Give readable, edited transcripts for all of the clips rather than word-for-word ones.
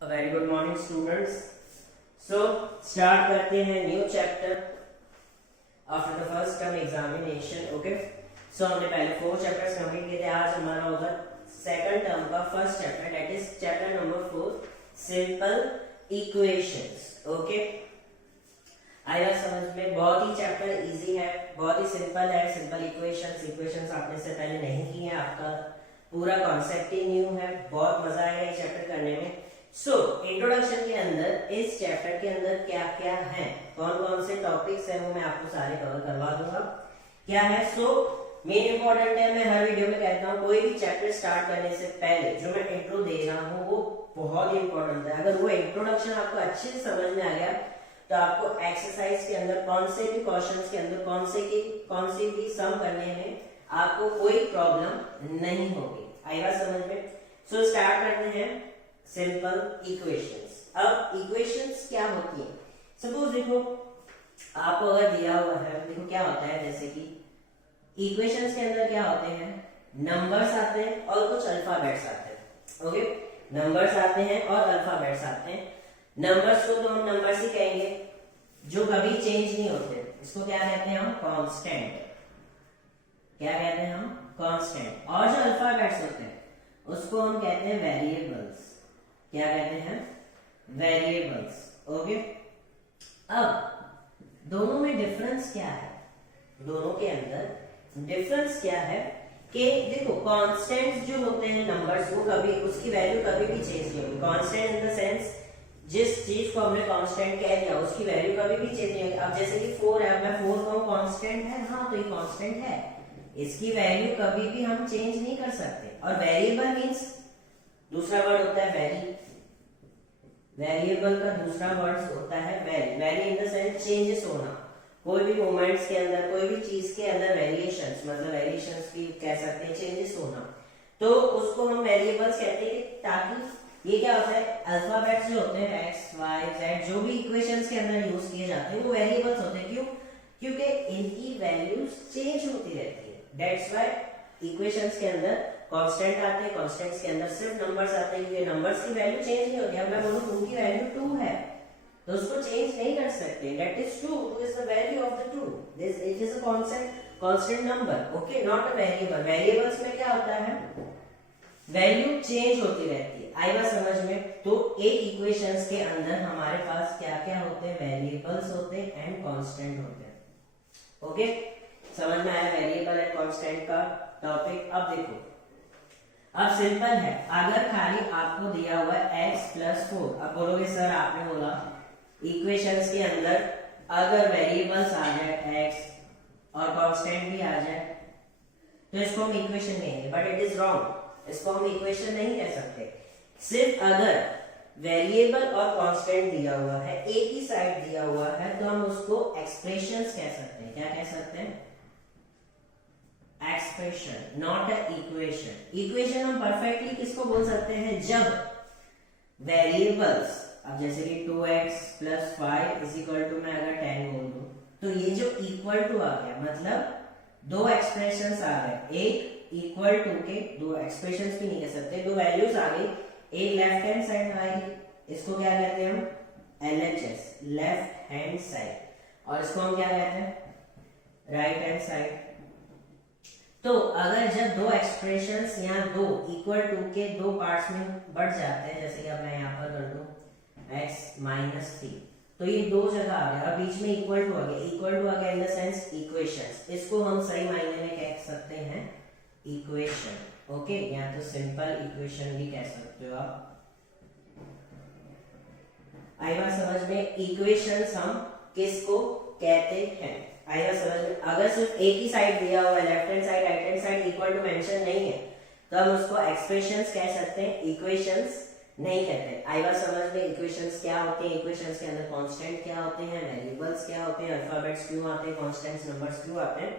Very good morning students. So start करते हैं new chapter after the first term examination. Okay, so हमने पहले 4 chapters complete किए थे। आज हमारा होगा सेकंड टर्म का first chapter, that is chapter number 4 simple equations. Okay, आया समझ में? बहुत ही चैप्टर इजी है, बहुत ही सिंपल है। सिंपल इक्वेशंस आपने से पहले नहीं की है, आपका पूरा कॉन्सेप्ट ही न्यू है। बहुत मजा आएगा ये चैप्टर करने में। सो इंट्रोडक्शन के अंदर इस चैप्टर के अंदर क्या क्या है, कौन कौन से टॉपिक्स हैं, वो मैं आपको सारे कवर करवा दूंगा। क्या है? सो मेन इंपॉर्टेंट है, मैं हर वीडियो में कहता हूँ कोई भी चैप्टर स्टार्ट करने से पहले जो मैं इंट्रो दे रहा हूँ वो बहुत ही इंपॉर्टेंट है। अगर वो इंट्रोडक्शन आपको अच्छे से समझ में आ गया तो आपको एक्सरसाइज के अंदर कौन से भी क्वेश्चंस के अंदर कौन सी भी सम करने में आपको कोई प्रॉब्लम नहीं होगी। आई बात समझ में? सो स्टार्ट करते हैं सिंपल इक्वेशंस। अब इक्वेशंस क्या होती है? सपोज देखो, आपको अगर दिया हुआ है, देखो क्या होता है, जैसे कि इक्वेशंस के अंदर क्या होते हैं, नंबर्स आते हैं और कुछ अल्फाबेट्स आते हैं। ओके, नंबर्स आते हैं और अल्फाबेट्स आते हैं। नंबर्स को तो हम नंबर्स ही कहेंगे जो कभी चेंज नहीं होते, इसको क्या कहते हैं हम? कांस्टेंट। क्या कहते हैं हम? कांस्टेंट। और जो अल्फाबेट्स होते हैं उसको हम कहते हैं वेरिएबल्स। क्या कहते हैं? वेरिएबल्स। ओके, अब दोनों में डिफरेंस क्या है? दोनों के अंदर डिफरेंस क्या है कि देखो, कांस्टेंट्स जो होते हैं नंबर्स, वो कभी उसकी वैल्यू कभी भी चेंज नहीं होगी। कांस्टेंट इन द सेंस जिस चीज को हमने कांस्टेंट कह दिया उसकी वैल्यू कभी भी चेंज नहीं होगी। अब जैसे कि 4 है, मैं 4 कहूं कांस्टेंट है, हाँ तो ये कांस्टेंट है, इसकी वैल्यू कभी भी हम चेंज नहीं कर सकते। और वेरिएबल मींस दूसरा वर्ड होता है वेरी। वेरिएबल का दूसरा वर्ड होता है very. Very in the sense changes होना, कोई भी मोमेंट्स के अंदर, कोई भी चीज के अंदर वेरिएशंस, मतलब वेरिएशंस भी कह सकते हैं, चेंजेस होना, तो उसको हम वेरिएबल्स कहते हैं। ताकि ये क्या होता है, अल्फाबेट्स जो होते हैं एक्स वाई जेड, जो भी इक्वेशंस के अंदर यूज किए जाते हैं वो वेरिएबल्स होते हैं। क्यों? क्योंकि इनकी वैल्यूज चेंज होती रहती है। दैट्स व्हाई इक्वेशंस के अंदर कांस्टेंट आते हैं, कांस्टेंट्स के अंदर सिर्फ नंबर्स आते हैं, क्योंकि नंबर्स की वैल्यू चेंज नहीं होती। अब मैं बोलूं 2 की वैल्यू 2 है तो उसको चेंज नहीं कर सकते। That is 2 is the value of the 2, this it is a constant number. Okay, not a variable. Variables में क्या होता है, वैल्यू चेंज होती रहती है। आई बात समझ में? तो एक इक्वेशंस के अंदर हमारे पास क्या क्या होते हैं, वेरिएबल्स होते हैं एंड कांस्टेंट होते हैं। ओके, समझ में आया वेरिएबल एंड कांस्टेंट का टॉपिक? अब देखो, अब सिंपल है, अगर खाली आपको दिया हुआ है x + 4, अब बोलोगे सर आपने बोला इक्वेशंस के अंदर अगर वेरिएबल्स आ जाए x और कांस्टेंट भी आ जाए तो इसको हम इक्वेशन कहेंगे, बट इट इज रॉन्ग। इसको हम इक्वेशन नहीं कह सकते। सिर्फ अगर वेरिएबल और कांस्टेंट दिया हुआ है, एक ही साइड दिया हुआ है, तो हम उसको एक्सप्रेशंस कह सकते हैं। क्या कह सकते हैं? Expression, not a equation. Equation हम परफेक्टली किसको बोल सकते हैं? जब वेरिएबल्स, अब जैसे कि 2x + 5 = मैं अगर 10 बोल दूं तो ये जो इक्वल टू आ गया, मतलब दो एक्सप्रेशंस आ गए, एक इक्वल टू के, दो एक्सप्रेशंस भी नहीं कह सकते, दो वैल्यूज आ गई, एक लेफ्ट हैंड साइड आएगी, इसको क्या कहते हैं हम? LHS, लेफ्ट हैंड साइड, और इसको हम क्या कहते हैं? Right hand side. तो अगर जब दो एक्सप्रेशंस या दो इक्वल टू के दो पार्ट्स में बढ़ जाते हैं, जैसे कि अब मैं यहाँ पर कर दूं x - 3, तो ये दो जगह आ गया और बीच में इक्वल टू आ गया। इक्वल टू आ गया इन द सेंस इक्वेशंस, इसको हम सही मायने में कह सकते हैं इक्वेशन। ओके, या तो सिंपल इक्वेशन भी कह सकते हो आप। आई बात समझ में? इक्वेशंस हम किसको कहते हैं? आई बात समझ में? अगर सिर्फ एक ही साइड दिया हुआ है, left hand side right hand side equal to mention नहीं है, तो हम उसको एक्सप्रेशंस कह सकते हैं, इक्वेशंस नहीं कहते। आई बात समझ में? इक्वेशंस क्या होते हैं, इक्वेशंस के अंदर कांस्टेंट क्या होते हैं, वेरिएबल्स क्या होते हैं, अल्फाबेट्स क्यों आते हैं, कांस्टेंट्स नंबर्स क्यों आते हैं।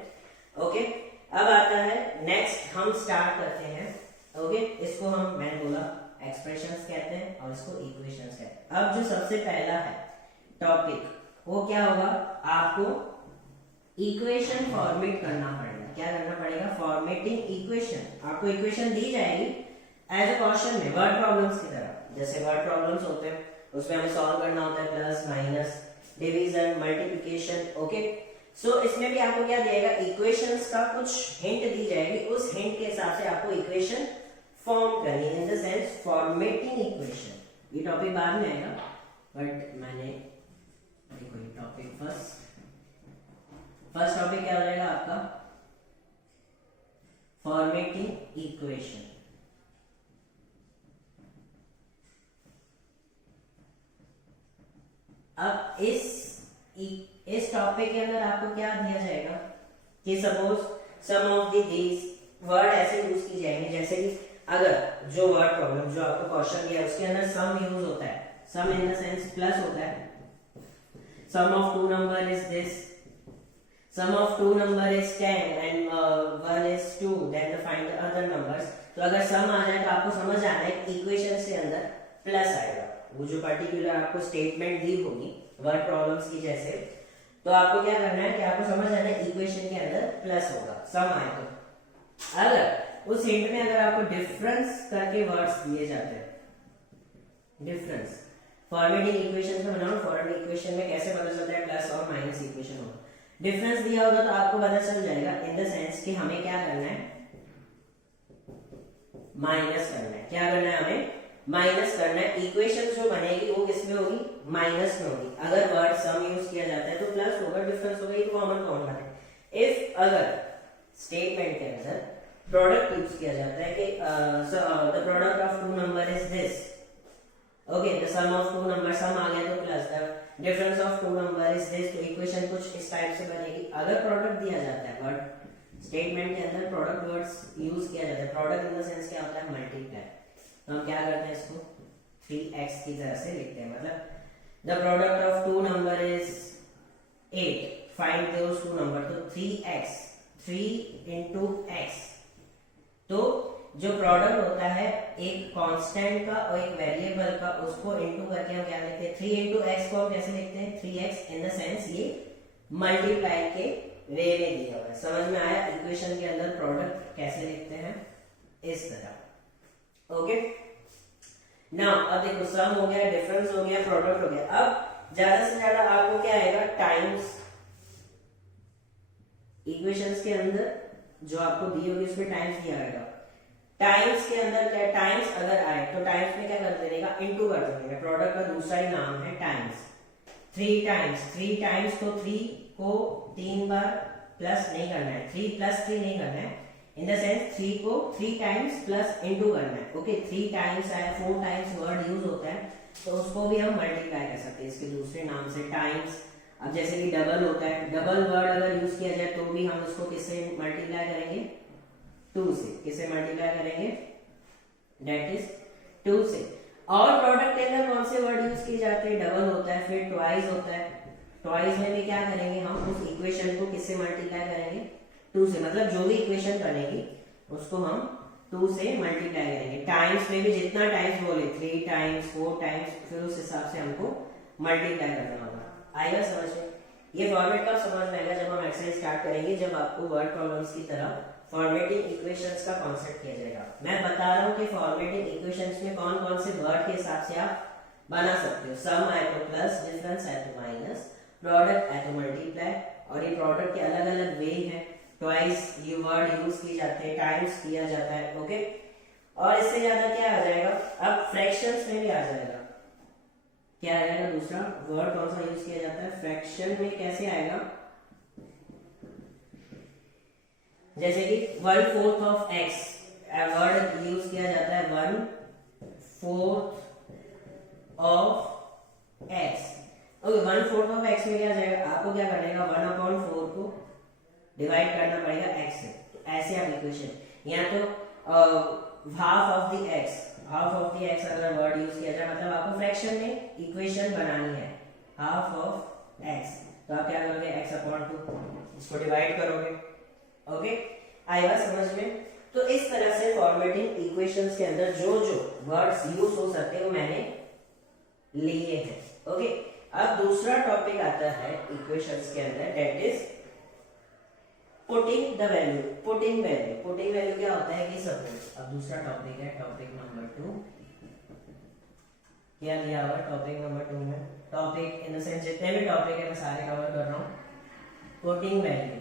ओके, अब आता है नेक्स्ट, हम स्टार्ट करते हैं। ओके, इसको हम, मैंने बोला एक्सप्रेशंस कहते हैं और इसको इक्वेशंस कहते हैं। अब जो सबसे पहला है टॉपिक, वो क्या होगा, आपको इक्वेशन फॉर्मेट करना पड़ेगा। क्या करना पड़ेगा? Formatting equation. आपको इक्वेशन दी जाएगी एज अ क्वेश्चन में, वर्ड प्रॉब्लम्स की तरह, जैसे वर्ड प्रॉब्लम्स होते हैं उसमें हमें सॉल्व करना होता है, plus minus, division, multiplication. Okay, so इसमें भी आपको क्या दिएगा, इक्वेशंस का कुछ हिंट दी जाएगी, उस हिंट के हिसाब से आपको इक्वेशन फॉर्म करनी, इन द सेंस फॉर्मेटिंग इक्वेशन। ये टॉपिक बाद में आएगा, बट मैंने देखो ये टॉपिक फर्स्ट टॉपिक क्या हो जाएगा आपका, फॉर्मेटिंग इक्वेशन। अब इस टॉपिक के अंदर आपको क्या दिया जाएगा कि suppose sum of these word ऐसे यूज की जाएंगे, जैसे कि अगर जो वर्ड प्रॉब्लम जो आपको क्वेश्चन दिया है उसके अंदर सम यूज होता है, sum in the sense plus होता है, sum of two number is this, sum of two number is 10 and 1 is 2, then find the other numbers. तो अगर सम आ जाए तो आपको समझ आना है इक्वेशन के अंदर प्लस आएगा, वो जो पर्टिकुलर आपको स्टेटमेंट दी होगी वर्ड प्रॉब्लम्स की जैसे, तो आपको क्या करना है कि आपको समझ आना है इक्वेशन के अंदर प्लस होगा सम आए तो। अगर उस हिंट में अगर आपको डिफरेंस करके वर्ड्स दिए जाते हैं, डिफरेंस फॉर्मेटिंग इक्वेशन में बनाओ, फॉर्मेटिंग इक्वेशन में कैसे पता चलता है प्लस और माइनस इक्वेशन होगा, डिफरेंस दिया होगा तो आपको पता चल जाएगा इन द सेंस कि हमें क्या करना है, माइनस करना है। क्या करना है, हमें माइनस करना है। इक्वेशन जो बनेगी वो किसमें होगी, माइनस में होगी। अगर वर्ड सम यूज किया जाता है तो प्लस होगा, डिफरेंस होगा, ये तो कॉमन बात है। इफ अगर स्टेटमेंट के अंदर प्रोडक्ट यूज किया जाता है कि the product of two number is this, okay, the sum of two number, sum आ गया तो plus, the difference of two number is this, तो इक्वेशन कुछ इस टाइप से बनेगी। अगर प्रोडक्ट दिया जाता है, वर्ड स्टेटमेंट के अंदर प्रोडक्ट वर्ड्स यूज किया जाता है, प्रोडक्ट इन द सेंस क्या होता है, मल्टीप्लाई, तो हम क्या करते हैं इसको 3x की तरह से लिखते हैं, मतलब the product of two number is 8, find those two number, तो 3x, 3 into x, तो जो प्रोडक्ट होता है एक कांस्टेंट का और एक वेरिएबल का, उसको इनटू करके हम क्या लिखते हैं, 3 into x को हम कैसे लिखते हैं, 3x, इन द सेंस ये मल्टीप्लाई के वे में दिया हुआ है। समझ में आया इक्वेशन के अंदर प्रोडक्ट कैसे लिखते हैं, इस तरह। ओके, नाउ अब देखो सम हो गया, डिफरेंस हो गया, प्रोडक्ट हो गया। अब ज्यादा से ज्यादा आपको क्या आएगा, टाइम्स। इक्वेशंस के अंदर जो आपको दी होगी उसमें टाइम्स दिया रहेगा। टाइम्स के अंदर क्या, टाइम्स अगर आए तो टाइम्स में क्या कर देगा, इनटू कर देगा, प्रोडक्ट का दूसरा ही नाम है टाइम्स। 3 टाइम्स, तो 3 को 3 बार प्लस नहीं करना है, 3 + 3 नहीं करना है, इन द सेंस 3 को 3 टाइम्स प्लस इनटू करना है। ओके, 3 टाइम्स आया, 4 टाइम्स वर्ड यूज होता है तो उसको भी हम मल्टीप्लाई कर सकते हैं इसके दूसरे नाम से, टाइम्स। अब जैसे कि डबल होता है, डबल वर्ड अगर यूज किया जाए तो भी हम उसको किससे मल्टीप्लाई करेंगे, 2 से। किससे मल्टीप्लाई करेंगे, दैट इज 2 से। और प्रोडक्ट के अंदर कौन से वर्ड यूज किए जाते हैं, डबल होता है, फिर ट्वाइस होता है। ट्वाइस में भी क्या करेंगे, हम उस इक्वेशन को किससे मल्टीप्लाई करेंगे, 2 से, मतलब जो भी इक्वेशन बनेगी उसको हम 2 से मल्टीप्लाई करेंगे। टाइम्स में भी जितना टाइम्स बोले, 3 टाइम्स, 4 टाइम्स, फिर उस हिसाब से हमको मल्टीप्लाई करना होगा। आएगा समझ में? ये फॉर्मेट कब समझ में आएगा, जब हम एक्सरसाइज स्टार्ट करेंगे, जब आपको वर्ड प्रॉब्लम्स की तरह फॉर्मेटिंग इक्वेशंस का कॉन्सेप्ट किया जाएगा। मैं बता रहा हूँ कि फॉर्मेटिंग इक्वेशंस में कौन कौन से वर्ड के हिसाब से आप बना सकते हो। सम आए तो प्लस, डिफरेंस आए तो माइनस, प्रोडक्ट आए तो मल्टीप्लाई, और ये प्रोडक्ट के अलग अलग वे हैं। ट्वाइस ये वर्ड यूज किए जाते हैं, टाइम्स किया जाता है। ओके, और इससे ज्यादा क्या आ जाएगा, अब फ्रैक्शंस में भी आ जाएगा। क्या आ जाएगा, दूसरा वर्ड कौन सा यूज किया जाता है फ्रैक्शन में, कैसे आएगा, जैसे कि 1/4 ऑफ x, वर्ड यूज किया जाता है 1/4 of x। Okay, 1/4 of x में क्या जाएगा, आपको क्या करना है, 1/4 को डिवाइड करना पड़ेगा x से। तो ऐसे आप इक्वेशन, या तो हाफ ऑफ द x अगर वर्ड यूज किया जाए, मतलब आपको फ्रैक्शन में इक्वेशन बनानी है हाफ ऑफ x, तो आप क्या करोगे, x/2, इसको डिवाइड करोगे। ओके, आएगा समझ में? तो इस तरह से फॉर्मेटिंग इक्वेशंस के अंदर जो जो वर्ड्स यूज हो सकते हैं वो मैंने लिए हैं। ओके, अब दूसरा टॉपिक आता है इक्वेशंस के अंदर, that is putting the value. Putting value क्या होता है कि सपोज, अब दूसरा टॉपिक है, टॉपिक नंबर 2, क्या दिया हुआ टॉपिक नंबर 2 में, टॉपिक इन द सेंस जितने भी टॉपिक है मैं सारे कवर कर रहा हूँ। पुटिंग वैल्यू,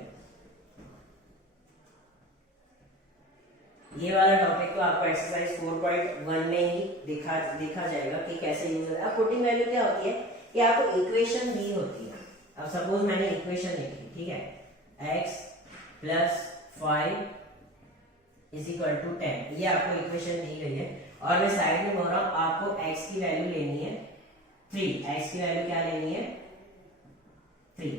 ये वाला टॉपिक तो आपको एक्सरसाइज 4.1 में ही दिखा जाएगा कि कैसे यूज होता है। अब पुटिंग वैल्यू क्या होती है कि आपको इक्वेशन दी होती है। अब सपोज मैंने इक्वेशन लिखी, ठीक है, x plus 5 is equal to 10, ये आपको इक्वेशन दी गई है और मैं साइड में बोल रहा हूं आपको x की वैल्यू लेनी है 3, x की वैल्यू क्या लेनी है 3,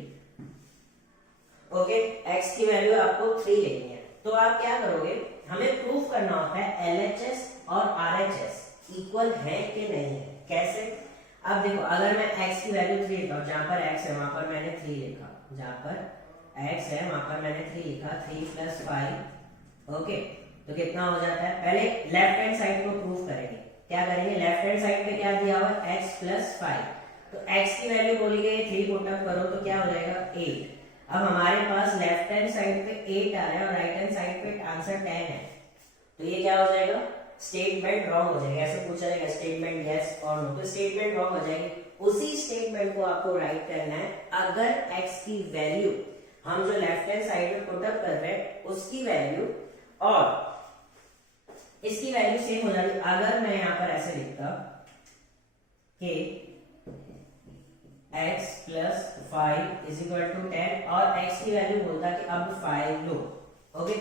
ओके, x की वैल्यू आपको 3 लेनी है। तो आप क्या करोगे, हमें प्रूफ करना होता है LHS और RHS इक्वल है कि नहीं है। कैसे, अब देखो अगर मैं x की वैल्यू 3 लेता हूं, जहां पर x है वहां पर मैंने 3 लिखा, जहां पर x है वहां पर मैंने 3 लिखा, 3 प्लस 5, ओके, तो कितना हो जाता है। पहले लेफ्ट हैंड साइड को प्रूफ करेंगे, क्या करेंगे, लेफ्ट हैंड साइड पे क्या दिया हुआ है x प्लस 5, तो x की वैल्यू बोली गई 3 पुट अप करो तो क्या हो जाएगा 8। अब हमारे पास लेफ्ट हैंड साइड पे 8 आ रहा है और राइट हैंड साइड पे आंसर 10 है, तो ये क्या हो जाएगा, स्टेटमेंट रॉन्ग हो जाएगा। ऐसे पूछा जाएगा स्टेटमेंट यस और नो, तो स्टेटमेंट रॉन्ग हो जाएगी। उसी स्टेटमेंट को आपको राइट करना है अगर x की वैल्यू हम जो लेफ्ट हैंड साइड में पुट अप कर रहे हैं उसकी वैल्यू और इसकी वैल्यू सेम हो जाती। अगर मैं यहां पर ऐसे लिखता कि x plus 5 is equal to 10 और x की वैल्यू बोलता कि अब 5 लो, ओके,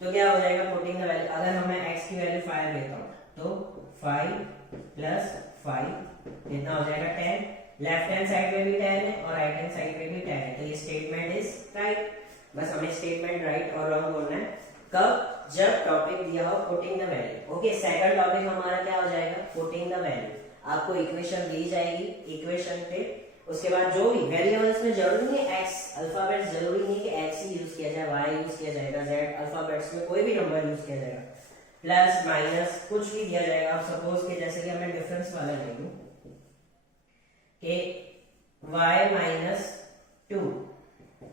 तो क्या हो जाएगा, पुटिंग द वैल्यू, अगर मैं x की वैल्यू 5 लेता हूं तो 5 प्लस 5 कितना हो जाएगा 10, लेफ्ट हैंड साइड में भी 10 है और राइट हैंड साइड में भी 10 है, तो ये स्टेटमेंट इज राइट। बस हमें स्टेटमेंट राइट और रॉन्ग बोलना है, कब, जब टॉपिक दिया हो putting the value, okay. Second topic हमारा क्या हो जाएगा, पुटिंग द वैल्यू, आपको इक्वेशन दी जाएगी, इक्वेशन पे उसके बाद जो भी वेरिएबल्स में जरूरी नहीं है x अल्फाबेट, जरूरी नहीं कि x ही यूज किया जाए, y यूज किया जाएगा, z अल्फाबेट्स में कोई भी नंबर यूज किया जाएगा, प्लस माइनस कुछ भी दिया जाएगा। आप सपोज के जैसे कि मैं डिफरेंस वाला ले लूं कि y minus 2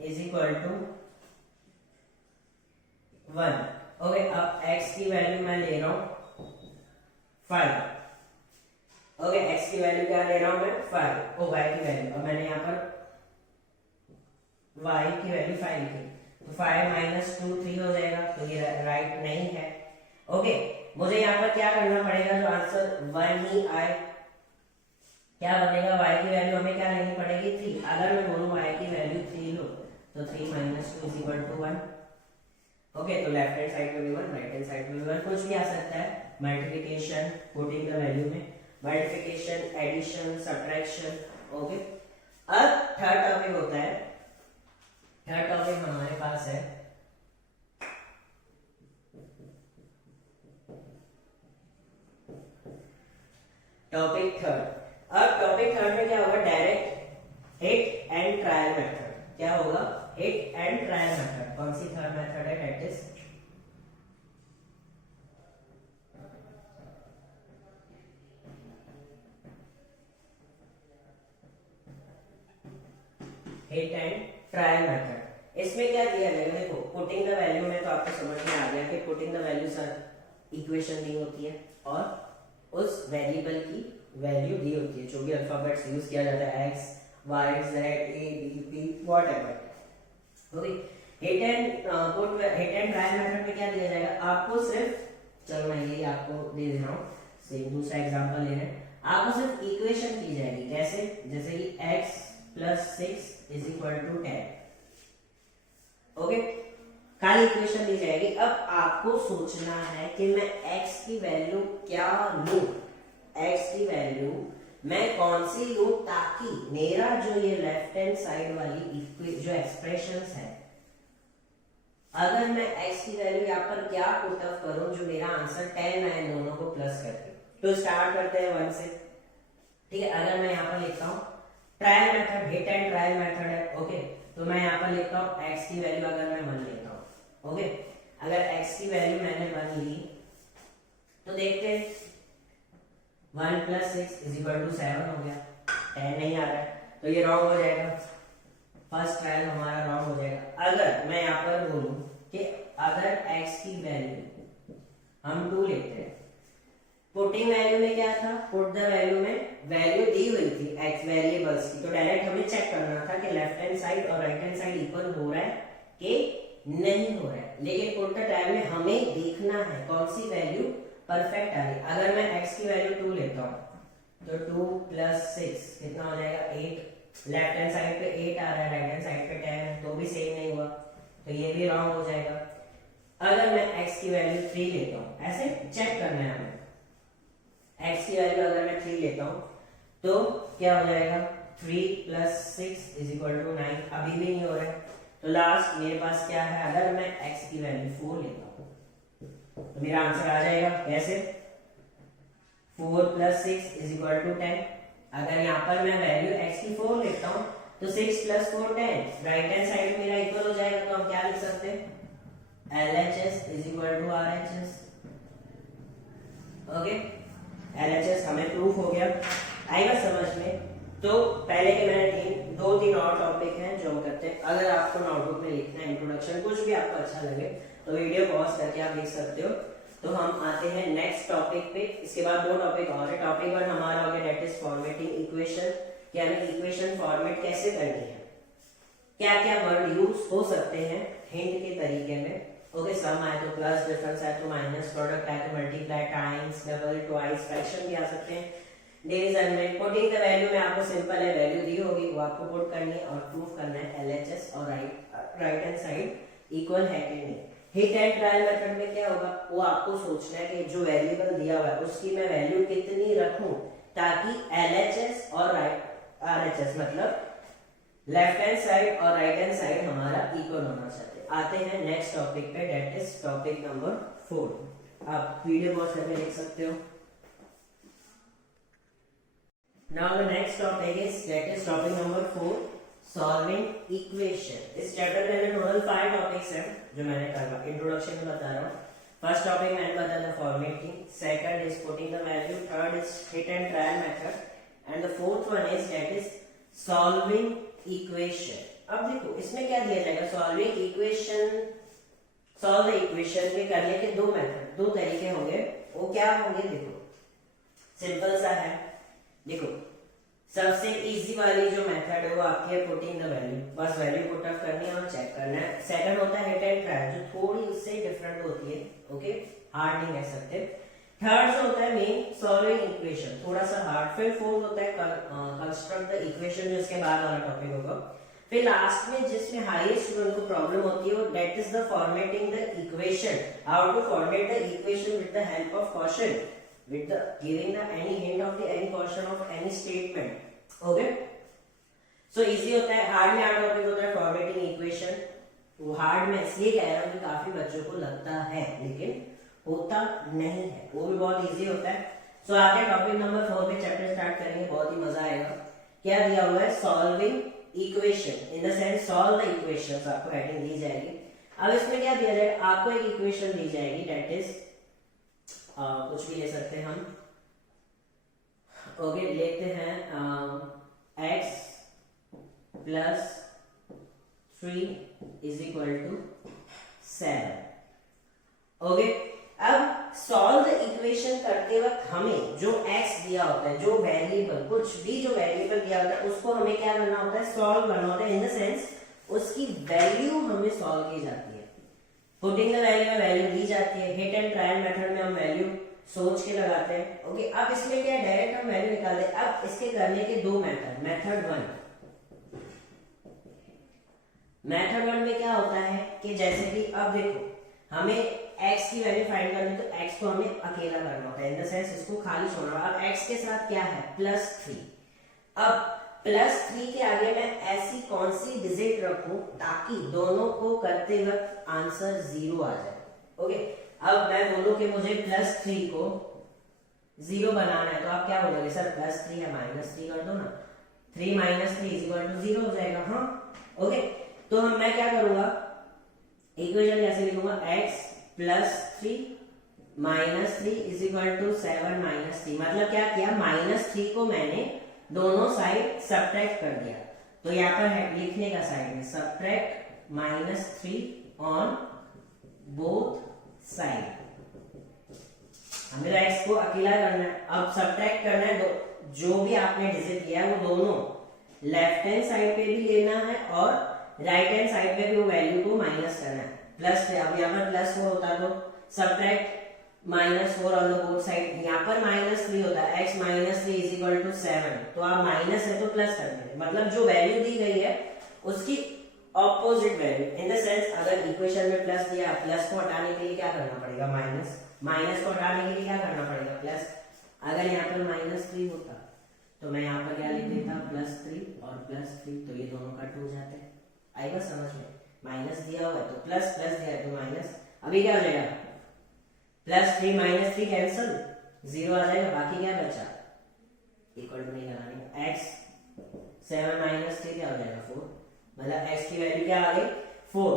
is equal to 1, okay, अब x की वैल्यू मैं ले रहा हूं 5, ओके, x की वैल्यू क्या ले रहा हूं मैं 5, y की वैल्यू, अब मैंने यहां पर y की वैल्यू 5 लिखी, तो 5 माइनस 2 3 हो जाएगा, तो ये राइट नहीं है, ओके। मुझे यहां पर क्या करना पड़ेगा, जो आंसर 1 ही आए, क्या बनेगा, y की वैल्यू हमें क्या लेनी पड़ेगी 3। अगर मैं बोलूं y की वैल्यू 3 लो तो 3 minus 2 is equal to 1, okay, तो लेफ्ट हैंड साइड पे भी 1, राइट हैंड साइड पे भी 1, कुछ भी आ सकता है, मल्टीप्लिकेशन पुटिंग द वैल्यू में, मल्टीप्लिकेशन, एडिशन, सब्ट्रैक्शन, ओके। अब थर्ड टॉपिक होता है, थर्ड टॉपिक हमारे पास है टॉपिक थर्ड। अब टॉपिक थर्ड में क्या होगा, direct hit and trial method, क्या होगा, हिट एंड ट्रायल मेथड। कौन सी थर्ड मेथड है, that is hit and trial method. इसमें क्या दिया जाएगा, देखो पुटिंग द वैल्यू में तो आपको समझ में आ गया कि putting the value sir equation दी होती है और उस वेरिएबल की वैल्यू दी होती है, जो भी अल्फाबेट्स यूज किया जाता है, x y z a b p whatever, okay. Hit and trial method में क्या दिया जाएगा, आपको सिर्फ, चलो मैं ये आपको दे दे रहा हूँ, सेम दूसरा एग्जांपल ले रहे हैं, आपको सिर्फ इक्वेशन की जाएगी, कैसे, जैसे कि x plus 6 is equal to 10, okay, खाली इक्वेशन दी जाएगी। अब आपको सोचना है कि मैं x की वैल्यू क्या लूं, x की वैल्यू मैं कौन सी लूं ताकि मेरा जो ये लेफ्ट हैंड साइड वाली जो एक्सप्रेशंस है, अगर मैं x की वैल्यू यहाँ पर क्या पुट अप करूं जो मेरा आंसर 10 आए दोनों को प्लस करके, तो स्टार्ट करते हैं 1 से, ठीक है। अगर मैं यहाँ पर लिखता हूँ trial method, hit and trial method है, ओके, तो मैं यहाँ पर लिखता हूँ x की वैल्यू अगर मैं 1 लेता हूँ, ओके, अगर x की वैल्यू मैंने 1 ली तो देखते हैं 1 प्लस 6 इज इक्वल टू 7 हो गया, 10 नहीं आ रहा है, तो ये रॉन्ग हो जाएगा, फर्स्ट ट्रायल हमारा रॉन्ग हो जाएगा। अगर मैं यहाँ पर बोलूं कि अगर x की वैल्यू हम 2 लेते हैं पुटिंग वैल्यू में क्या था, पुट द वैल्यू में वैल्यू दी हुई थी एक्स वेरिएबल्स की, तो डायरेक्ट हमें चेक करना था कि लेफ्ट हैंड साइड और राइट हैंड साइड इक्वल हो रहा है कि नहीं हो रहा है। लेकिन पुट द टाइम में हमें देखना है कौन सी वैल्यू परफेक्ट आ रही है। अगर मैं x की वैल्यू 2 लेता हूं तो 2 + 6 कितना हो जाएगा 8, लेफ्ट हैंड साइड पे 8 आ रहा है, राइट हैंड साइड पे 10 है, तो भी सेम नहीं हुआ, तो ये भी रॉन्ग हो जाएगा। अगर मैं x की वैल्यू 3 लेता हूं, ऐसे चेक करना है हमें, x की वैल्यू अगर मैं 3 लेता हूं तो क्या हो जाएगा 3 + 6 = 9, अभी भी नहीं हो रहा है, तो लास्ट मेरे पास क्या है, अगर मैं x की वैल्यू 4 लेता हूं तो मेरा आंसर आ जाएगा कैसे 4 + 6 = 10। अगर यहाँ पर मैं वैल्यू x की 4 लेता हूं तो 6 + 4 10, राइट हैंड साइड मेरा इक्वल हो जाएगा, तो हम क्या लिख सकते हैं LHS = RHS। ओके, LHS हमें प्रूफ हो गया, आएगा समझ में। तो पहले के मैंने 2-3 और टॉपिक हैं जो हम करते हैं। अगर आपको नोटबुक में लिखना है इंट्रोडक्शन, कुछ भी आपको अच्छा लगे तो वीडियो पॉज करके आप लिख सकते हो। तो हम आते हैं नेक्स्ट टॉपिक पे। इसके बाद 2 टॉपिक और है। टॉपिक 1 हमारा हो गया दैट इज फॉर्मेटिंग इक्वेशन, कि हमें इक्वेशन फॉर्मेट कैसे करनी है, क्या क्या वर्ड यूज हो सकते हैं हिंट के तरीके में। ओके, सम आए तो प्लस, डिफरेंस आए तो माइनस, प्रोडक्ट आए तो multiply, times, double, twice, fraction भी आ सकते हैं, डिवीजन में। पुटिंग द वैल्यू में आपको सिंपल है, वैल्यू दी होगी वो आपको पुट करनी है और प्रूफ करना है LHS और राइट हैंड साइड इक्वल है कि नहीं। हिट एंड ट्रायल मेथड में क्या होगा, वो आपको सोचना है कि जो वेरिएबल दिया हुआ है उसकी मैं वैल्यू कितनी रखूं ताकि LHS और RHS मतलब लेफ्ट हैंड साइड और राइट हैंड साइड हमारा इक्वल होना चाहिए। आते हैं नेक्स्ट टॉपिक पे, दैट इज टॉपिक नंबर 4। आप वीडियो पॉज करके देख सकते हो। Now the next topic is that is topic number 4, solving equation. इस चैप्टर में मैंने टोटल 5 टॉपिक्स हैं जो मैंने करवा, इंट्रोडक्शन में बता रहा हूँ। फर्स्ट टॉपिक मैंने बताया था formatting, second is putting the value, third is hit and trial method and the fourth one is that is solving equation. अब देखो इसमें क्या दिया जाएगा, solving equation, solve the equation के करने के 2 मेथड, 2 तरीके होंगे। वो क्या होंगे, देखो सिंपल सा है। देखो सबसे इजी वाली जो मेथड है वो आपकी है पुटिंग द वैल्यू, बस वैल्यू पुट अप करनी है और चेक करना है। सेकंड होता है हिट एंड ट्रायल, जो थोड़ी उससे डिफरेंट होती है, ओके, हार्ड नहीं कह सकते। थर्ड जो होता है मेन सॉल्विंग इक्वेशन, थोड़ा सा हार्ड। फिर फोर्थ होता है कंस्ट्रक्ट द इक्वेशन, जो इसके बाद वाला टॉपिक होगा। फिर लास्ट में जिसमें हाईएस्ट स्टूडेंट को प्रॉब्लम होती है वो that is the formatting the equation, how to format the equation with the help of question, with the giving the any hint of the any portion of any statement। okay, so easy होता है। Hard में hard topic होता है formatting equation. वो hard में इसलिए कह रहा हूँ कि काफी बच्चों को लगता है लेकिन होता नहीं है, वो भी बहुत इजी होता है। सो आगे टॉपिक नंबर 4 पे चैप्टर स्टार्ट करेंगे, बहुत ही मजा आएगा। क्या दिया हुआ है, solving equation, in the sense solve the equations, आपको हेडिंग दी जाएगी। अब इसमें क्या दिया जाएगा, आपको एक इक्वेशन दी जाएगी दैट इज कुछ भी ले सकते हैं हम। ओके, लेते हैं x + 3 = 7। ओके, अब सॉल्व द इक्वेशन करते वक्त हमें जो x दिया होता है, जो वेरिएबल, कुछ भी जो वेरिएबल दिया होता है उसको हमें क्या करना होता है, सॉल्व करना होता है। इन द सेंस उसकी वैल्यू हमें सॉल्व की जाती है। पुटिंग द वैल्यू में वैल्यू दी जाती है, हिट एंड ट्रायल मेथड में हम वैल्यू सोच के लगाते हैं। ओके, अब इसमें क्या डायरेक्ट हम वैल्यू निकालते हैं। अब इसके करने के 2 मेथड, मेथड 1 में क्या होता है कि जैसे कि अब देखो हमें x की वैल्यू फाइंड करनी, तो x को हमें अकेला करना होता है, इन द सेंस इसको खाली छोड़ना। अब x के साथ क्या है, +3। अब +3 के आगे मैं ऐसी कौन सी डिजिट रखूं ताकि दोनों को करते वक्त आंसर 0 आ जाए। ओके, अब मैं बोलूं कि मुझे +3 को 0 बनाना है, तो आप क्या बोलोगे, सर +3 है -3 कर दो ना, 3 - 3 = 0 हो जाएगा। हाँ, ओके, तो मैं क्या करूंगा, इक्वेशन कैसे लिखूंगा, x + 3 - 3 = 7 - 3। मतलब क्या किया, -3 को मैंने दोनों साइड सब्ट्रैक्ट कर दिया, तो यहाँ पर है लिखने का साइड में सब्ट्रैक्ट -3 ऑन बोथ साइड। हमें तो x को अकेला करना है। अब सब्ट्रैक्ट करना है, जो भी आपने डिजिट किया है वो दोनों लेफ्ट हैंड साइड पे भी लेना है और राइट हैंड साइड पे भी वो वैल्यू को माइनस करना है। प्लस थे, अब यहाँ पर +4 होता तो subtract -4 on the both side, यहाँ पर -3 होता है, x -3 = 7, तो आप माइनस है तो प्लस कर देंगे, मतलब जो वैल्यू दी गई है उसकी opposite value. In the sense अगर इक्वेशन में प्लस दिया, प्लस को हटाने के लिए क्या करना पड़ेगा माइनस, माइनस को हटाने के लिए क्या करना पड़ेगा प्लस। अगर यहाँ पर -3 होता तो मैं यहाँ पर क्या लिख देता +3 और +3, तो ये दोनों कट हो जाते हैं। आएगा समझ में, माइनस दिया हुआ है तो प्लस, प्लस दिया है तो माइनस। अभी क्या हो जाएगा, +3 - 3 कैंसिल, 0 आ जाएगा, बाकी क्या बचा, इक्वल टू नहीं लगानी, x 7 - 3 क्या हो जाएगा 4, मतलब x की वैल्यू क्या आ गई 4।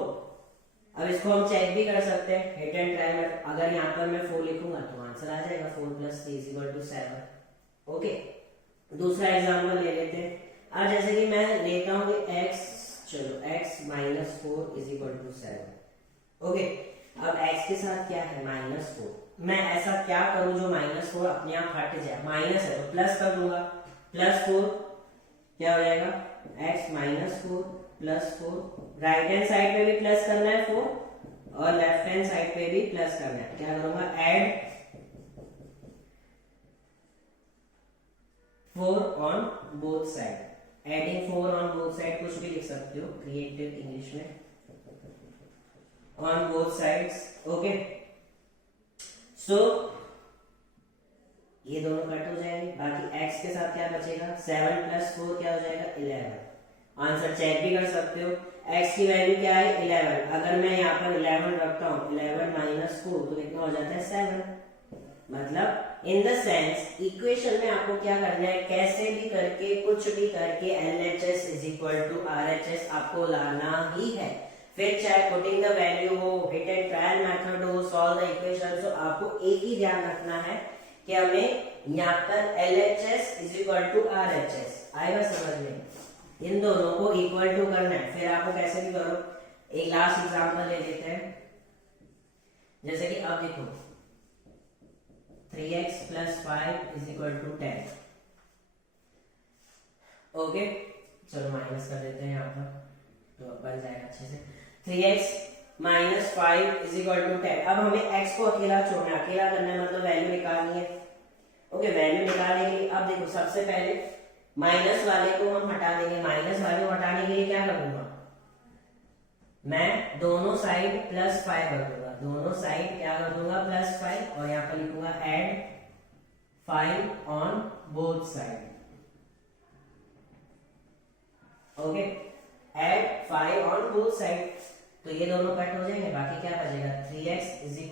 अब इसको हम चेक भी कर सकते हैं, हिट एंड ट्राई में। अगर यहाँ पर मैं 4 लिखूंगा तो आंसर आ जाएगा 4 + 3 = 7। ओके, दूसरा एग्जांपल ले लेते हैं। अब जैसे कि मैं लेता हूँ कि x, चलो x - 4 = 7। ओके, अब x के साथ क्या है -4, मैं ऐसा क्या करूं जो -4 अपने आप हट जाए, माइनस है तो प्लस कर दूंगा, +4 क्या हो जाएगा, x -4 +4, राइट हैंड साइड पे भी प्लस करना है 4 और लेफ्ट हैंड साइड पे भी प्लस करना है। क्या करूंगा, add 4 on both side, adding 4 on both side, कुछ भी लिख सकते हो क्रिएटिव इंग्लिश में, ऑन बोथ साइड्स। ओके, सो ये दोनों कट हो जाएंगे, बाकी x के साथ क्या बचेगा, 7 + 4 क्या हो जाएगा 11। आंसर चेक भी कर सकते हो, x की वैल्यू क्या है 11, अगर मैं यहाँ पर 11 रखता हूँ, 11 - 4 तो कितना हो जाता है 7। मतलब इन द सेंस इक्वेशन में आपको क्या करना है, कैसे भी करके कुछ भी करके LHS = RHS आपको लाना ही है। फिर चाहे पुटिंग द वैल्यू हो, हिट एंड ट्रायल मेथड हो, सॉल्व द इक्वेशन, तो आपको एक ही ध्यान रखना है कि हमें यहाँ पर LHS = RHS आएगा समझ में, इन दोनों को इक्वल टू करना है। फिर आपको कैसे भी करो, एक लास्ट एग्जांपल ले लेते हैं, जैसे कि अब देखो 3x + 5 = 10। ओके, चलो माइनस कर देते हैं यहाँ पर तो बन जाएगा अच्छे से, 3x - 5 = 10। अब हमें x को अकेला छोड़ना है, अकेला करना है मतलब वैल्यू निकालनी है। ओके, वैल्यू निकालने के लिए अब देखो सबसे पहले माइनस वाले को हम हटा देंगे, माइनस वाले को हटाने के लिए क्या करूंगा, मैं दोनों साइड +5 कर दूंगा, दोनों साइड क्या कर दूंगा +5, और यहाँ पर लिखूंगा add 5 on both side. Okay, add 5 on both side, तो ये दोनों कट हो जाएंगे, बाकी क्या बचेगा 3x =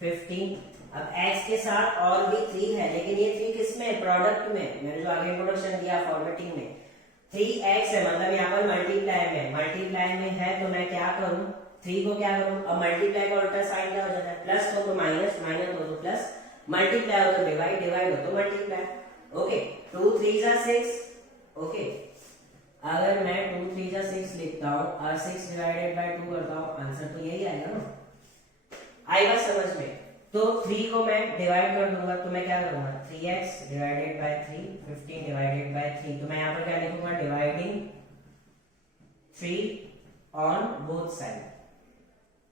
15। अब x के साथ और भी 3 है, लेकिन ये 3 किस में, प्रोडक्ट में, मैंने जो आगे इंट्रोडक्शन दिया फॉर्मेटिंग में 3x है, मतलब यहाँ पर मल्टीप्लाई में, मल्टीप्लाई में है तो मैं क्या करूं 3 को क्या करूं, अब मल्टीप्लाई का उल्टा साइन क्या हो जाता है, प्लस हो तो माइनस, माइनस हो तो प्लस, मल्टीप्लाई हो तो डिवाइड, डिवाइड हो तो मल्टीप्लाई। ओके, 2 3 = 6। ओके, अगर मैं 2 3 = 6 लिखता हूँ और 6 / 2 करता हूँ, आंसर तो यही आएगा ना, आएगा समझ में। तो 3 को मैं डिवाइड कर दूंगा तो मैं क्या करूंगा 3x / 3, 15 / 3, तो मैं यहाँ पर क्या लिखूंगा, dividing 3 on both side,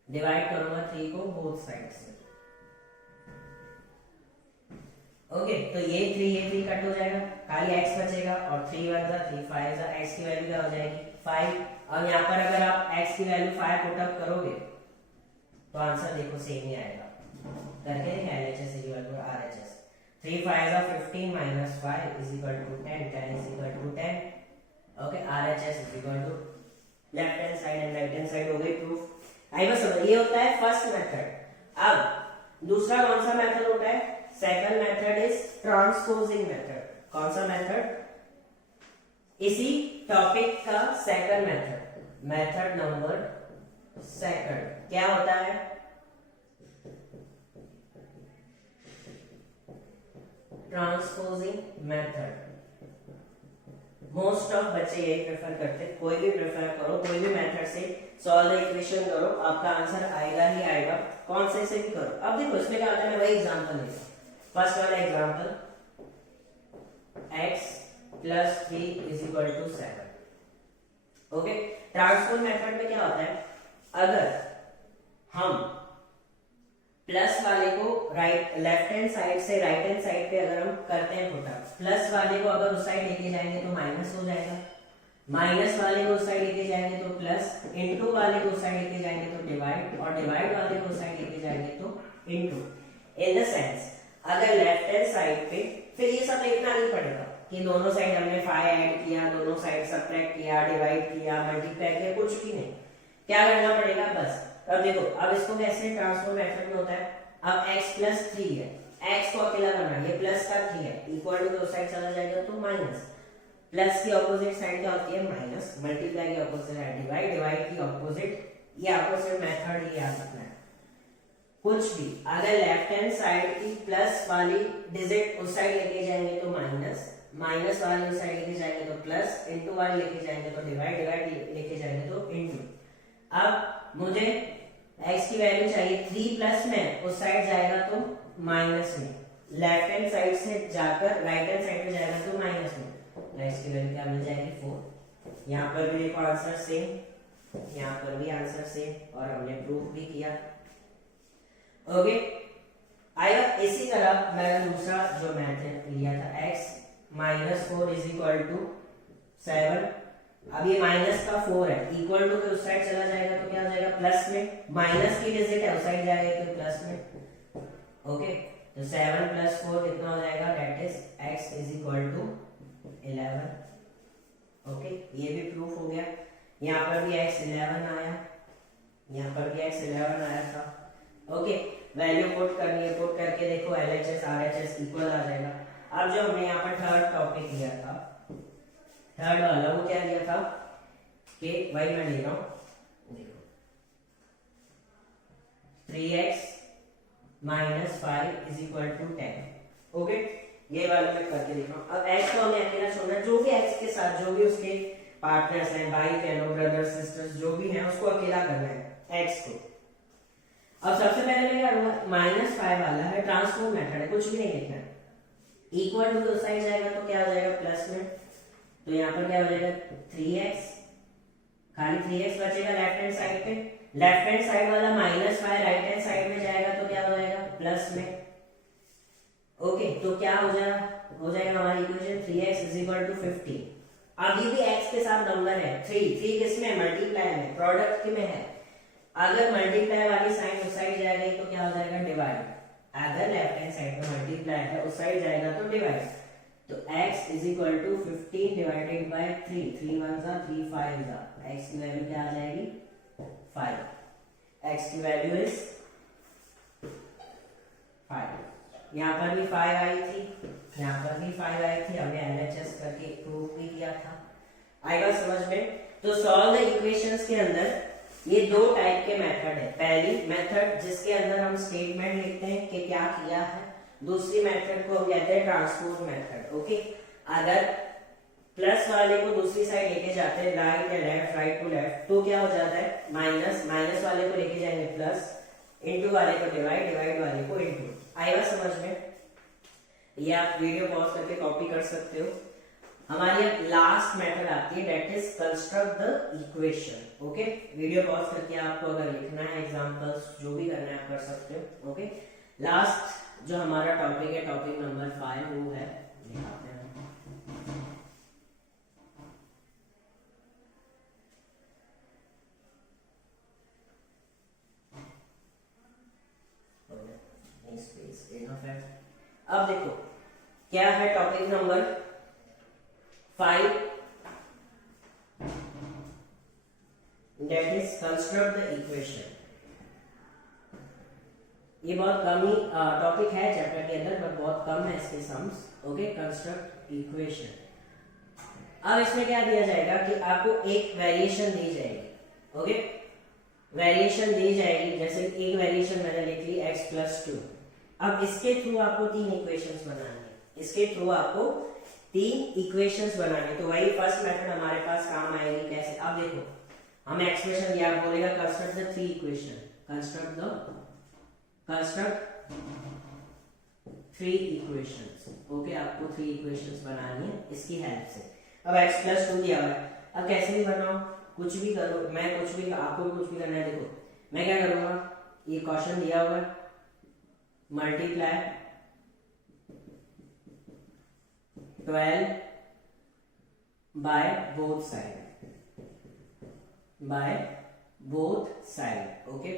divide करूंगा 3 को बोथ साइड से। ओके, तो ये 3 कट हो जाएगा, खाली x बचेगा और 3 1 = 3, 5 = x की वैल्यू क्या हो जाएगी 5। अब यहाँ पर अगर आप x की वैल्यू 5 पुट अप करोगे तो आंसर देखो सेम ही आएगा, करके LHS = RHS। 3 5 = 15 - 5 = 10, 10 = 10। Okay, RHS = left hand side and right hand side हो गई प्रूफ। आई बस ये होता है फर्स्ट मेथड। अब दूसरा कौन सा मेथड होता है, second method is transposing method. कौन सा मेथड, इसी टॉपिक का second method, method number second क्या होता है, ट्रांसपोजिंग मेथड। मोस्ट ऑफ बच्चे यही प्रेफर करते हैं। कोई भी प्रेफर करो, कोई भी मेथड से सॉल्व द इक्वेशन करो, आपका आंसर आएगा ही आएगा। कौन से भी करो। अब देखो इसमें क्या होता है, मैं वही एग्जांपल लेता हूं। फर्स्ट वाला example x + 3 = 7। Okay, transform method में क्या होता है, अगर हम प्लस वाले को लेफ्ट हैंड साइड से राइट हैंड साइड पे अगर हम करते हैं पुट, प्लस वाले को अगर उस साइड लेके जाएंगे तो माइनस हो जाएगा, माइनस वाले को उस साइड लेके जाएंगे तो प्लस, इनटू वाले को उस साइड लेके जाएंगे तो डिवाइड, और डिवाइड वाले को उस साइड लेके जाएंगे तो इनटू। इन द सेंस अगर लेफ्ट हैंड साइड पे फिर ये सब लिखना नहीं पड़ेगा कि दोनों साइड हमने 5 ऐड किया, दोनों साइड सब्ट्रैक्ट किया, डिवाइड किया, मल्टीप्लाई किया, कुछ भी नहीं। क्या करना पड़ेगा बस। अब देखो, अब इसको कैसे ट्रांसफॉर्म मेथड में होता है, अब x + 3 है, x को अकेला करना है, ये प्लस का 3 है, इक्वल टू दो साइड चला जाएगा तो माइनस, प्लस की ऑपोजिट साइड क्या होती है माइनस, मल्टीप्लाई की ऑपोजिट है डिवाइड, डिवाइड की ऑपोजिट, ये ऑपोजिट मेथड ये याद रखना है। कुछ भी अगर लेफ्ट हैंड साइड की प्लस वाली डिजिट उस साइड लेके जाएंगे तो माइनस, माइनस वाली उस साइड लेके जाएंगे तो प्लस, इनटू वाली लेके जाएंगे तो डिवाइड, डिवाइड लेके जाएंगे तो इनटू। अब मुझे x की वैल्यू चाहिए 3 प्लस में उस साइड जाएगा तो माइनस में, लेफ्ट हैंड साइड से जाकर राइट हैंड साइड में जाएगा तो माइनस में, तो x की वैल्यू क्या मिल जाएगी 4। यहाँ पर भी देखो आंसर सेम, यहाँ पर भी आंसर सेम, और हमने प्रूफ भी किया। ओके, आएगा इसी तरह मैंने दूसरा जो मैथड लिया था x - 4 = 7। अब ये माइनस का 4 है, इक्वल टू के उस साइड चला जाएगा तो क्या हो जाएगा प्लस में, माइनस की डिजिट है उस साइड जाएगा तो प्लस में। ओके, तो 7 + 4 कितना हो जाएगा, दैट इज x = 11। ओके, ये भी प्रूफ हो गया। यहाँ पर भी x 11 आया, यहाँ पर भी x 11 आया था। ओके, वैल्यू पुट करनी है, पुट करके देखो LHS RHS इक्वल आ जाएगा। अब जो हमने यहाँ पर थर्ड टॉपिक लिया था, थर्ड वाला वो क्या लिया था कि वही मैं ले रहा हूं, देखो 3x - 5 = 10। ओके, ये वाला मैं करके दिखा हूं। अब x को हमें अकेला छोड़ना है, जो भी x के साथ जो भी उसके पार्टनर्स हैं, भाई बहनों, ब्रदर सिस्टर्स जो भी हैं, उसको अकेला करना है x को। अब सबसे पहले मैं क्या करूंगा, -5 वाला है, ट्रांसफॉर्म मेथड है, कुछ भी नहीं लिखना है, इक्वल टू उस साइड जाएगा तो क्या हो जाएगा प्लस में, तो यहाँ पर क्या हो जाएगा 3x, खाली 3x बचेगा लेफ्ट हैंड साइड पे, लेफ्ट हैंड साइड वाला -5 राइट हैंड साइड में जाएगा तो क्या हो जाएगा प्लस में। ओके, तो क्या हो जाएगा हमारी इक्वेशन 3x = 50। अभी भी x के साथ नंबर है 3 किसमें, मल्टीप्लाई में, प्रोडक्ट में है। अगर मल्टीप्लाई वाली साइन उस साइड जाएगी तो क्या हो जाएगा डिवाइड, अगर लेफ्ट हैंड साइड में मल्टीप्लाई है उस साइड जाएगा तो डिवाइड, तो x = 15 डिवाइडेड बाय 3, 3 1 जा 3 5 जा, x की वैल्यू क्या आ जाएगी 5, x की वैल्यू इज 5। यहाँ पर भी 5 आई थी, यहाँ पर भी 5 आई थी, हमने LHS करके प्रूफ भी किया था। आएगा समझ में। तो सॉल्व द इक्वेशंस के अंदर ये दो टाइप के मेथड है। पहली मेथड जिसके अंदर हम स्टेटमेंट लिखते हैं कि क्या किया है, दूसरी मेथड को हम कहते हैं ट्रांसपोज मेथड। ओके, अगर प्लस वाले को दूसरी साइड लेके जाते हैं, राइट या लेफ्ट, राइट टू लेफ्ट, तो क्या हो जाता है माइनस, माइनस वाले को लेके जाएंगे प्लस, इनटू वाले को डिवाइड, डिवाइड वाले को इनटू। आएगा समझ में। ये आप वीडियो पॉज करके कॉपी कर सकते हो। हमारी अब लास्ट मेथड आती है, that is construct the equation. Okay, video pause करके आपको अगर लिखना है, एग्जांपल्स जो भी करना है आप कर सकते हो। ओके, लास्ट जो हमारा टॉपिक है, टॉपिक नंबर 5, वो है दिखाते हैं अब देखो क्या है topic number 5, that is construct the equation। ये बहुत कम ही टॉपिक है चैप्टर के अंदर, पर बहुत कम है इसके सम्स। Okay, construct equation. अब इसमें क्या दिया जाएगा कि आपको एक वेरिएशन दी जाएगी। ओके, वेरिएशन दी जाएगी, जैसे एक वेरिएशन मैंने लिख ली x + 2। अब इसके थ्रू आपको 3 इक्वेशंस बनानी है। इसके थ्रू आपको 3 इक्वेशंस बनाने, तो वही फर्स्ट मेथड हमारे पास काम आएगी। कैसे? अब देखो हमें एक्सप्रेशन दिया, बोलेगा construct the 3 equation, construct 3 equations. Okay, आपको 3 इक्वेशंस बनानी है इसकी हेल्प से। अब x+2 दिया हुआ है, अब कैसे भी बनाओ, कुछ भी करो, मैं कुछ भी, आपको भी कुछ भी करना है। देखो मैं क्या करूंगा, ये क्वेश्चन दिया हुआ है, multiply 12 bye both side, okay.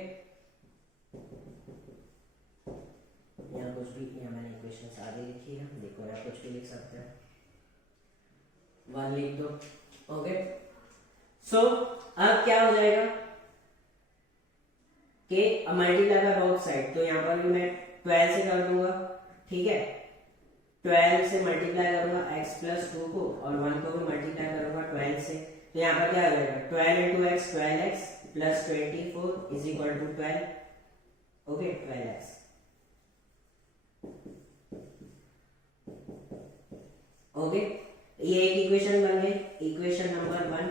यहाँ कुछ भी, यहाँ मैंने इक्वेशन आगे लिखी है, देखो यहाँ कुछ भी लिख सकते हैं, 1 लिख दो, ओके। सो अब क्या हो जाएगा कि मल्टीप्लाई बाय बोथ साइड, तो यहाँ पर भी मैं 12 से कर दूंगा, ठीक है। 12 से मल्टीप्लाई करूंगा x+2 को, और 1 को भी मल्टीप्लाई करूंगा 12 से, तो यहाँ पर क्या आ जाएगा 12 into x 12x plus 24 is equal to 12, okay 12x। Okay, ये एक इक्वेशन बन गई, इक्वेशन नंबर 1,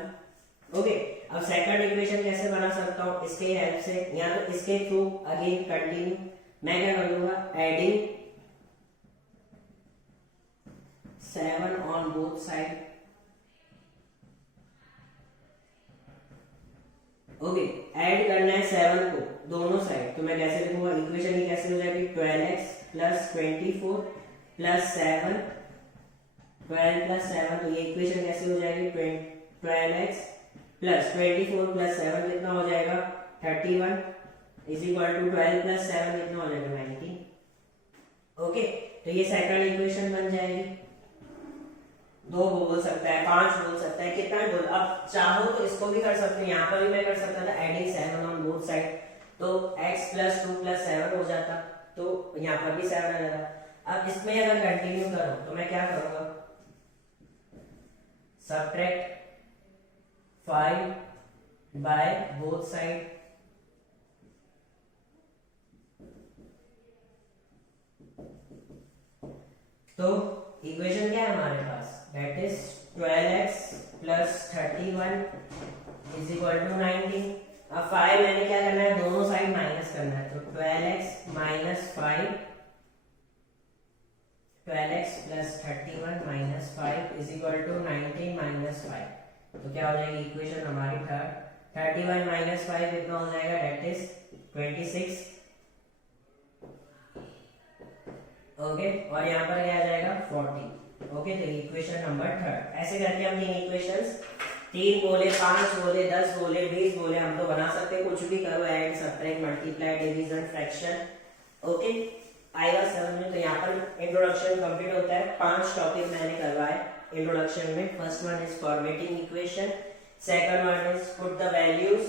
ओके। अब सेकंड इक्वेशन कैसे बना सकता हूँ, इसके हेल्प से, या तो इसके थ्रू अगेन कंटिन्यू, मैं क्या करूंगा, adding 7 on both side, okay. Add करना है 7 को दोनों साइड, तो मैं कैसे लिखूंगा, इक्वेशन ही कैसे हो जाएगी, 12x प्लस 24 प्लस 7, 12 प्लस 7, तो ये इक्वेशन कैसे हो जाएगी, 12x प्लस 24 प्लस 7 कितना हो जाएगा 31 इज इक्वल टू 12 प्लस 7 कितना हो जाएगा 19, ओके। तो ये सेकंड इक्वेशन बन जाएगी। 2 बोल सकता है, 5 बोल सकता है, कितना बोल, अब चाहो तो इसको भी कर सकते हैं, यहाँ पर भी मैं कर सकता था एडिंग 7 ऑन बोथ साइड, तो x+2 प्लस 7 हो जाता, तो यहाँ पर भी 7 आ जाता। अब इसमें अगर कंटिन्यू करो तो मैं क्या करूंगा, सब्ट्रैक्ट 5 बाय बोथ साइड, तो इक्वेशन क्या है हमारे पास, that is 12x plus 31 is equal to 19। अब 5 मैंने क्या करना है, दोनों साइड माइनस करना है, तो 12x minus 5, 12x plus 31 minus 5 is equal to 19 minus 5, तो क्या हो जाएगी इक्वेशन हमारी थर्ड, 31 माइनस 5 कितना हो जाएगा, दैट इज 26, ओके। और यहाँ पर क्या आ जाएगा 40, ओके। तो इक्वेशन नंबर थर्ड, ऐसे करके हम 3 इक्वेशंस, 3 बोले, 5 बोले, 10 बोले, 20 बोले, हम तो बना सकते हैं, कुछ भी करो, add subtract multiply division fraction, okay. आएगा समझ में। तो यहाँ पर इंट्रोडक्शन कंप्लीट होता है, 5 टॉपिक मैंने करवाए इंट्रोडक्शन में। First one is formatting equation, second one is put the values,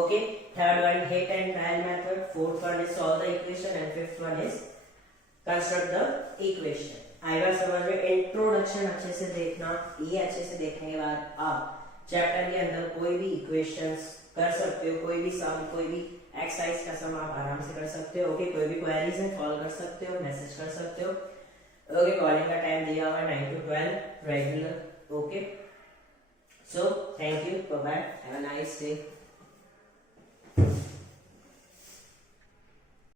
okay. Third one hit and trial method, fourth one is solve the equation, and fifth one is construct the equation. आएगा समझ में। Introduction अच्छे से देखना, ये अच्छे से देखने के बाद आप चैप्टर के अंदर कोई भी इक्वेशंस कर सकते हो, कोई भी सम, कोई भी एक्सरसाइज का सम आप आराम से कर सकते हो, ओके। कोई भी क्वेरीज है कॉल कर सकते हो, मैसेज कर सकते हो, ओके। कॉलिंग का टाइम दिया हुआ है 9 to 12 regular, okay. So thank you, bye bye, have a nice day.